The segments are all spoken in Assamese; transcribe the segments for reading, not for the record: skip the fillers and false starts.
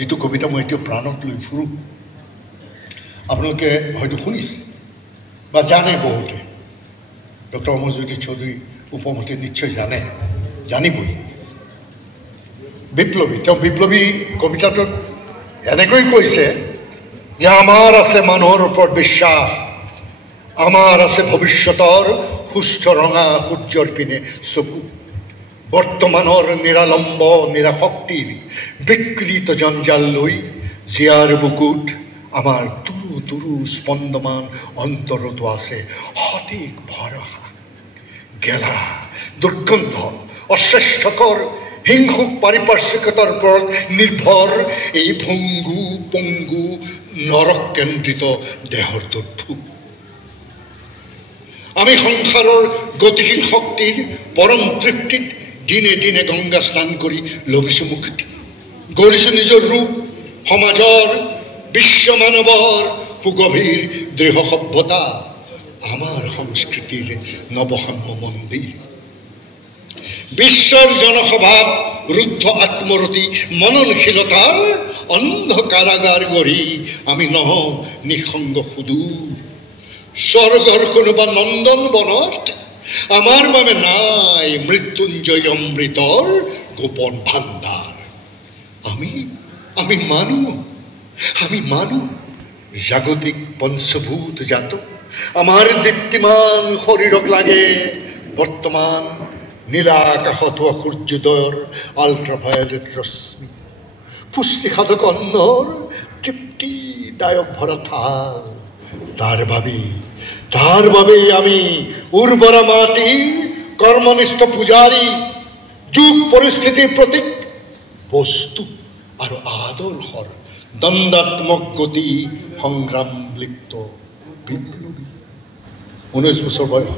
যিটো কবিতা মই এতিয়া প্ৰাণত লৈ ফুৰোঁ আপোনালোকে হয়তো শুনিছে বা জানে বহুতে ডক্টৰ অমৰজ্যোতি চৌধুৰী উপমন্ত্ৰী নিশ্চয় জানিবই বিপ্লৱী তেওঁ বিপ্লৱী কবিতাটোত এনেকৈ কৈছে যে আমাৰ আছে মানুহৰ ওপৰত বিশ্বাস আমাৰ আছে ভৱিষ্যতৰ সুস্থ ৰঙা সূৰ্যৰ পিনে চকু বৰ্তমানৰ নিৰালম্ব নিৰাশক্তিৰ বিকৃত জঞ্জাল লৈ জীয়াৰ বুকুত আমাৰ তুৰু তুৰু স্পন্দমান অন্তৰতো আছে সঠিক ভৰসা গেলা দুৰ্গন্ধ অস্বাস্থ্যকৰ হিংসুক পাৰিপাৰ্শ্বিকতাৰ ওপৰত নিৰ্ভৰ এই ভংগু পংগু নৰক কেন্দ্ৰিত দেহৰ দুৰ্ভোগ আমি সংসাৰৰ গতিশীল শক্তিৰ পৰম তৃপ্তিত দিনে দিনে গংগা স্নান কৰি লভিছোঁ মুক্তি গঢ়িছোঁ নিজৰ ৰূপ সমাজৰ বিশ্ব মানৱৰ সুগভীৰ দৃঢ় সভ্যতা আমাৰ সংস্কৃতিৰ নৱসাম্য মন্দিৰ বিশ্বৰ জনসভাত ৰুদ্ধ আত্মৰতি মননশীলতাৰ অন্ধ কাৰাগাৰ গঢ়ি আমি নহওঁ নিঃসংগ সুদূৰ স্বৰ্গৰ কোনোবা নন্দন বনত আমাৰ বাবে নাই মৃত্যুঞ্জয় অমৃতৰ গোপন ভাণ্ডাৰ আমি মানুহ জাগতিক পঞ্চভূত জাত আমাৰ দীপ্তিমান শৰীৰক লাগে বৰ্তমান নীলা আকাশত হোৱা সূৰ্যোদয়ৰ আল্ট্ৰাভায়লেট ৰশ্মি পুষ্টিসাধক অন্নৰ তৃপ্তিদায়ক ভৰা থাল তাৰ বাবেই আমি উৰ্বৰা মাটি কৰ্মনিষ্ঠ পূজাৰী যুগ পৰিস্থিতিৰ প্ৰতীক বস্তু আৰু আদৰ্শৰ দ্বন্দ্বাত্মক গতি সংগ্ৰাম লিপ্ত বিপ্লৱী 19 বছৰ বয়স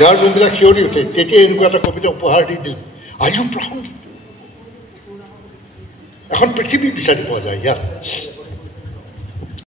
যাৰ মনবিলাক শিয়ৰি উঠে তেতিয়া এনেকুৱা এটা কবিতা উপহাৰ দি দিলে আজিও প্ৰাসংগিক এখন পৃথিৱী বিচাৰি পোৱা যায় ইয়াত